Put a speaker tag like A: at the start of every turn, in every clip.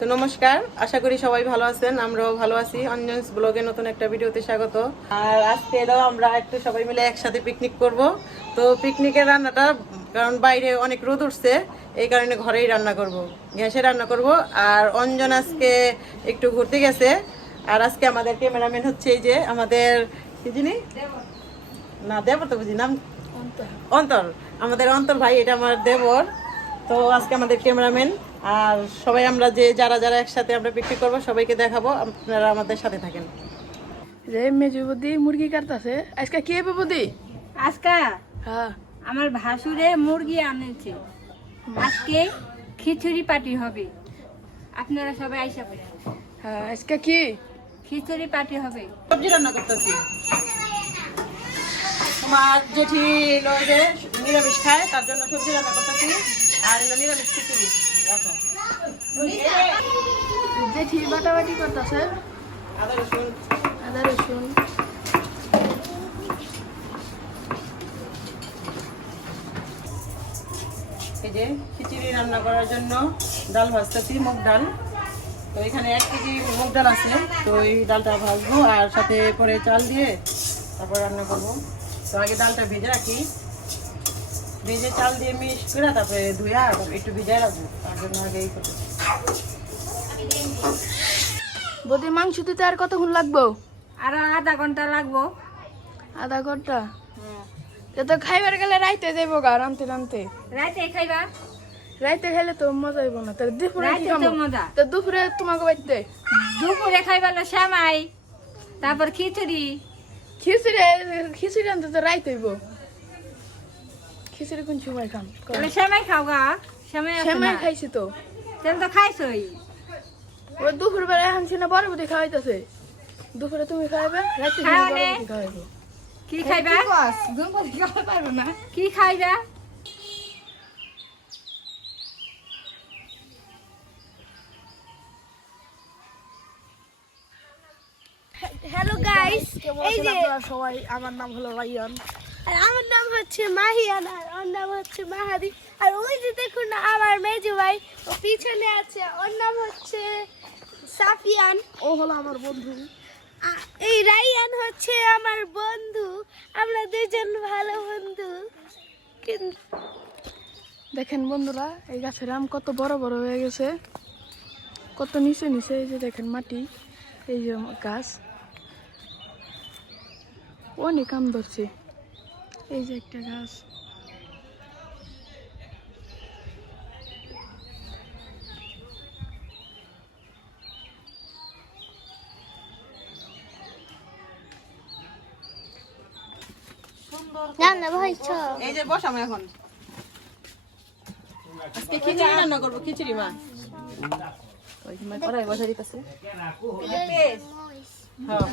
A: তো নমস্কার আশা করি সবাই ভালো আছেন আমরাও ভালো আছি। অঞ্জনস ব্লগে নতুন একটা ভিডিওতে স্বাগত। আর আজকে এলো আমরা একটু সবাই মিলে একসাথে পিকনিক করব। তো পিকনিকের রান্নাটা কারণ বাইরে অনেক রোদ উঠছে এই কারণে ঘরেই রান্না করব। গ্যাসে রান্না করব। আর অঞ্জন আজকে একটু ঘুরতে গেছে। আর আজকে আমাদের ক্যামেরাম্যান হচ্ছে এই যে আমাদের কি জিনি না দেব তো বুঝি নাম? অন্তর। আমাদের অন্তর ভাই এটা আমার দেবর। তো আজকে আমাদের ক্যামেরাম্যান আর সবাই আমরা যে যারা যারা একসাথে আমরা বিক্রি করব সবাইকে দেখাবো। আপনারা আমাদের সাথে থাকেন।
B: যে মেজু বুদ্ধি মুরগি কাটতাছে। আজকে কি হবে বুদ্ধি
C: আজকা
B: হ্যাঁ।
C: আমার ভাসুরে মুরগি আনেছে। আজকে খিচুড়ি পার্টি হবে। আপনারা সবাই আইসা পড়েন
B: হ্যাঁ আজকে কি?
C: খিচুড়ি পার্টি হবে।
A: সবজি রান্না করতেছি। তোমার জেঠি এলো যে নিরামিষ খায় তার জন্য সবজি রান্না করতেছি। আর নিরামিষ খিচুড়ি। আদা রসুন
B: আদা রসুন।
A: এই যে খিচুড়ি রান্না করার জন্য ডাল ভাজতেছি, মুগ ডাল। তো এখানে এক কেজি মুগ ডাল আছে, তো এই ডালটা ভাজবো আর সাথে পরে চাল দিয়ে তারপর রান্না করব। তো আগে ডালটা ভেজে রাখি। ভেজে চাল দিয়ে মিক্স করে তারপরে ধুয়া একটু ভিজায় রাখব। তার জন্য আগে এই
B: মাংস দিতে আর কতক্ষণ লাগবো?
C: আরও আধা ঘণ্টা লাগবো।
B: আধা ঘণ্টা? তো খাইবার গেলে রাইতে যাব গা রানতে রানতে।
C: রাতে খাইবা?
B: রাইতে খাইলে তো মজা হইব না। তাহলে দুপুরে কি খাব
C: মজা।
B: তো দুপুরে তোমাকে বাড়িতে?
C: দুপুরে খাইবা না শ্যামাই তারপর খিচুড়ি।
B: খিচুড়ি খিচুড়ি আনতে তো রাইতে হইব। খিচুড়ি কোন সময়
C: তাহলে শ্যামাই খাও গা আছে
B: সেমাই খাইছি তো।
C: তাহলে তো খাইছই।
B: ওই দুপুর বেলা আনছি না বড় বুদ্ধি খাওয়াইতেছে। দুপুরে তুমি খাইবে রাতে তুমি বড় খাওয়াইবো।
C: কি খাইবা?
B: না?
C: কি খাইবা?
D: হ্যালো গাইস এই যে
B: সবাই? আমার নাম হলো রাইয়ান
D: আর আমার নাম হচ্ছে মাহিয়ান, আর ওর নাম হচ্ছে মাহাদি। আর ওই যে দেখুন না, আমার মেজু ভাই, ও পিছনে আছে। ওর নাম হচ্ছে সাফিয়ান।
B: ও হলো আমার বন্ধু।
D: এই রাইয়ান হচ্ছে আমার বন্ধু। আমরা দুজন ভালো বন্ধু।
B: দেখেন বন্ধুরা, এই গাছের আম কত বড় বড় হয়ে গেছে। কত নিচে নিচে, এই যে দেখেন মাটি, এই যে গাছ। অনেক আম ধরছে। এই যে একটা গাছ।
D: না না
A: এই যে বসাম এখন। আজকে খিচুড়ি রান্না করব খিচুড়ি মা। হ্যাঁ।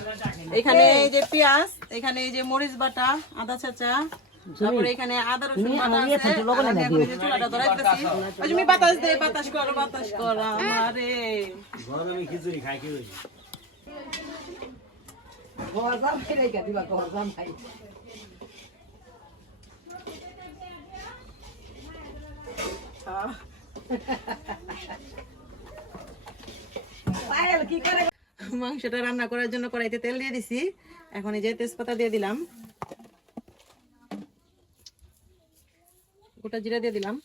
A: এখানে এই যে পেঁয়াজ এখানে এই যে মরিচ বাটা আদা চাচা তারপরে এখানে আদা রসুন বাটা আছে। চুলাটা ধরাইতেছি। ওই তুমি বাতাস দে বাতাস কর বাতাস কর আমারে। মাংসটা রান্না করার জন্য কড়াইতে তেল দিয়ে দিছি। এখন এই যে তেজপাতা দিয়ে দিলাম। গোটা জিরা দিয়ে দিলাম।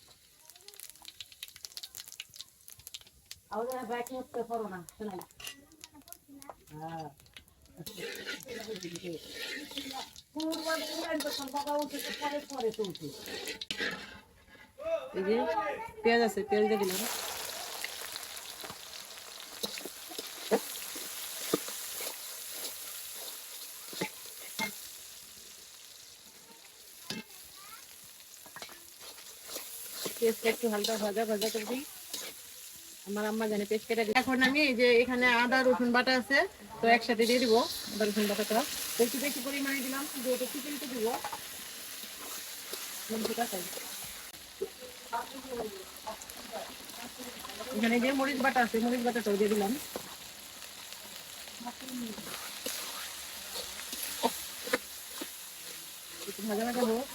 A: পেঁয়াজ আছে, পেঁয়াজ দিয়ে দিলাম। পেস্ট একটু হালকা ভাজা ভাজা করে আমার আম্মা জানে পেস্ট কেটে এখন আমি যে এখানে আদা, রসুন বাটা আছে, তো একসাথে দিয়ে দিব আদা, রসুন বাটাটা। একটু বেশি পরিমাণে দিলাম, যেহেতু খিচুড়িতে দিব। এখানে যে মরিচ বাটা আছে, মরিচ বাটাটাও দিয়ে দিলাম। ভাজা ভাজা হোক।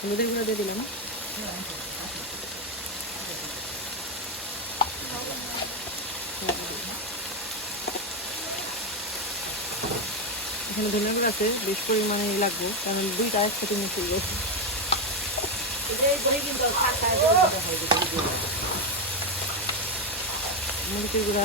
A: হলুদের গুঁড়ো দিয়ে দিলাম এখানে ধনিয়া গুঁড়ো আছে বেশ পরিমাণে লাগবে কারণ দুইটা একসাথে মিশে গেছে। মরিচের গুঁড়া।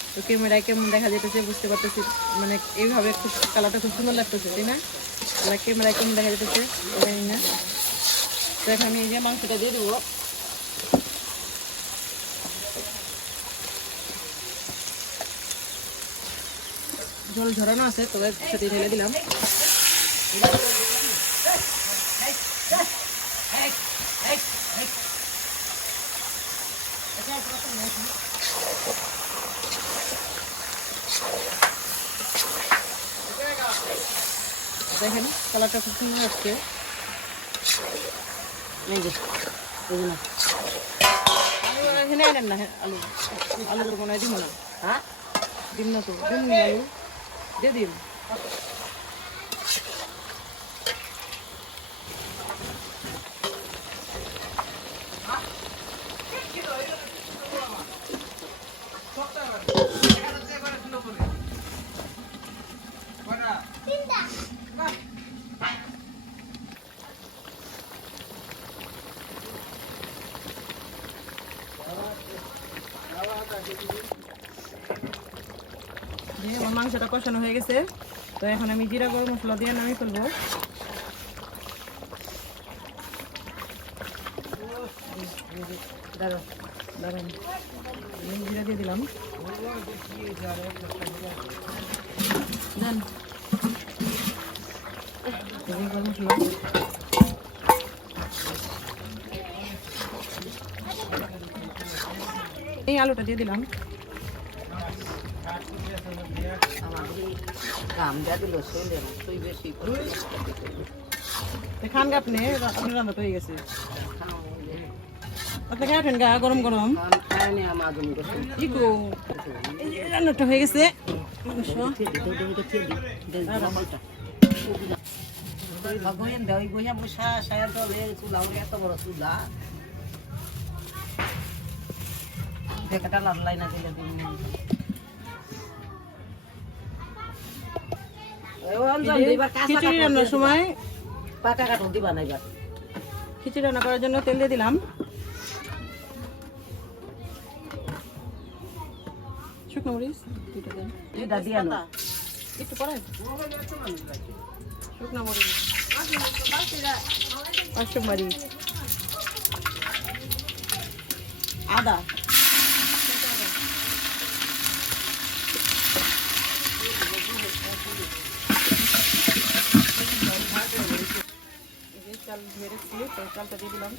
E: তো
A: ক্যামেরায় কেমন দেখা যেতেছে বুঝতে পারতেছি মানে এইভাবে খুব কালারটা খুব সুন্দর লাগতেছে, তাই না? ক্যামেরায় কেমন দেখা যেতেছে জানি না। তো এখন আমি এই যে মাংসটা দিয়ে দেবো। জল ঝরানো আছে, তবে সাথে ঢেলে দিলাম। দেখেন কালারটা খুব সুন্দর আসছে।
E: না।
A: এখানে আনেন না হ্যাঁ, আলু। আলু মনে হয় দিব না।
E: হ্যাঁ?
A: দিন না তো দিন আলু। দিয়ে দিন। আমার মাংসটা কষানো হয়ে গেছে। তো এখন আমি জিরা গরম মশলা দিয়ে নামিয়ে ফেলব।
E: দাঁড়া
A: দাঁড়ান জিরা দিয়ে দিলাম। এই আলুটা দিয়ে দিলাম খান গা আপনি আপনার রান্না হয়ে গেছে আপনি খাবেন গা গরম গরম রান্নাটা হয়ে গেছে মাংস
E: দেয় বসা সায়া দলে চুলা ওরে এত বড় চুলা। দেখাটা না দিলে
A: খিচুড়ি রান্নার সময়?
E: পাটা কাটো দিবা না এবার।
A: খিচুড়ি রান্না করার জন্য তেল দিয়ে দিলাম। শুকনো মরিচ দুইটা দেন।
E: এটা দিয়া
A: একটু পরে। শুকনো মরিচ। অষ্টম মরিচ। আদা। চাল রেখেছি, তো চালটা দিয়ে দিলাম।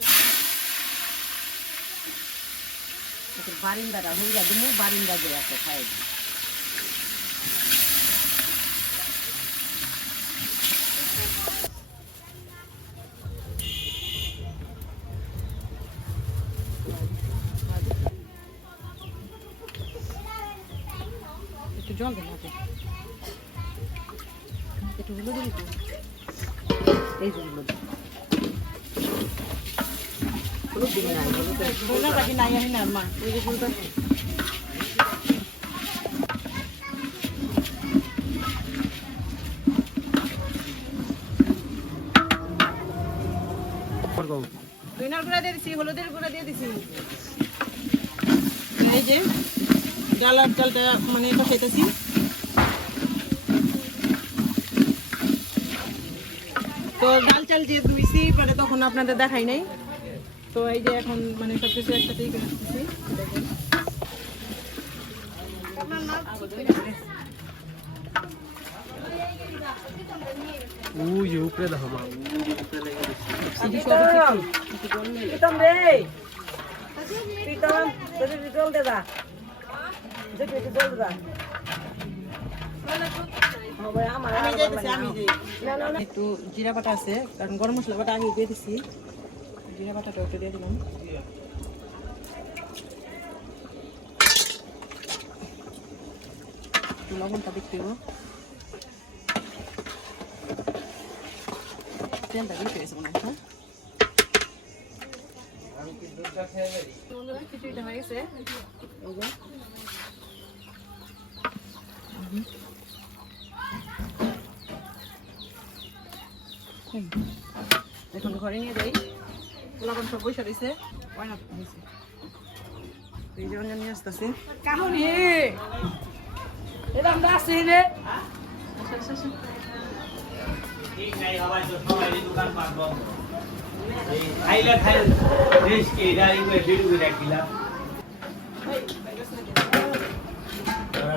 E: বারিন্দাটা হইয়া দিমু বারিন্দা যে আছে খাই
A: একটু জল দেন একটু হলুদ দিবি
E: এই যে হলুদ। হলুদ দিবি না হলুদ
A: বলনা নাই না মা। ওই যে গুঁড়া দিয়ে দিছি হলুদের গুঁড়া দিয়ে দিছি। এই যে। ডাল আর ডালটা মানে কষাইতেছি তো ডাল চাল যে ধুইছি মানে তখন আপনাদের দেখাই নাই তো এই যে এখন মানে সব কিছু একসাথেই করে দিচ্ছি দেখুন
F: উই উপরে দেখো মা
E: প্রীতম রে প্রীতম তোদের জল দে দা দেখি একটু জল
A: আমি আমি জিরা বাটা আছে কারণ গরম মশলা বাটা আগে দিয়ে দিছি। জিরা বাটাটা একটু দিয়ে দিলাম। লবণটা দেখতে তেলটা হয়েছে মনে হয় খিচুড়িটা হয়ে গেছে। এখন ঘরে নিয়ে যাই। পোলাপান সব বসে রয়েছে পয়না হয়েছে। এই যে অঞ্জন নিয়ে আসতেছে।
G: খাইলে খাইলে দেশকে গাড়ি করে ভিড় করে রাখিলাম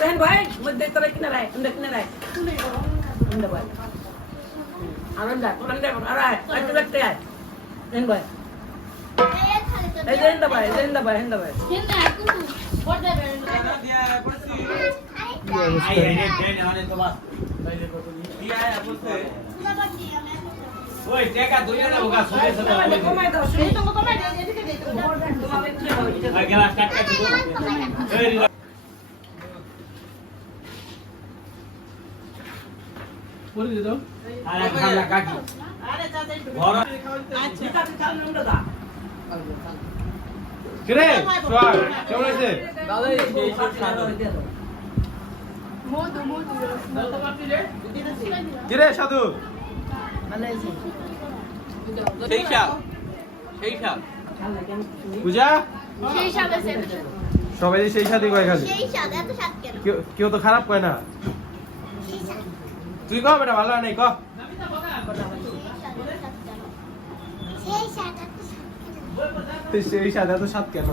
G: পাপড়ি গপড়ি পাপড়ি না বলে
A: দেখেন
G: ওই চুপ
E: রেন ভাই মধ্যে তোরা কিনা রায় আমরা কিনা রায় আমরা ভাই আনন্দ আনন্দ আরায় আজকে দেখতে আয় রেন ভাই এই রেন দা ভাই রেন দা ভাই রেন দা ভাই
G: আই আই রে ট্রেন মানে তো বাস তাইলে কত নি কি আয় বলতে ওই টাকা দুইয়া না ওগা সুদে সুদে বলে
E: কমাই দাও শুনি
G: আর গেলা কাট কাট দিব এই
F: পরে দিও
G: আর খালা কাকি।
A: আরে চাচা একটু
G: ঘর
A: আচ্ছা।
F: কিরে? সোহাগ কেমন আছে কিরে সাধু? সেই শাক সেই শাক পূজা? সবাই সেই সাথে কয় খালি? কেউ- কেউ তো খারাপ কয় না? তুই কহ বেটা ভালো নাই? কহ সেই সাদা তো সাত কেন?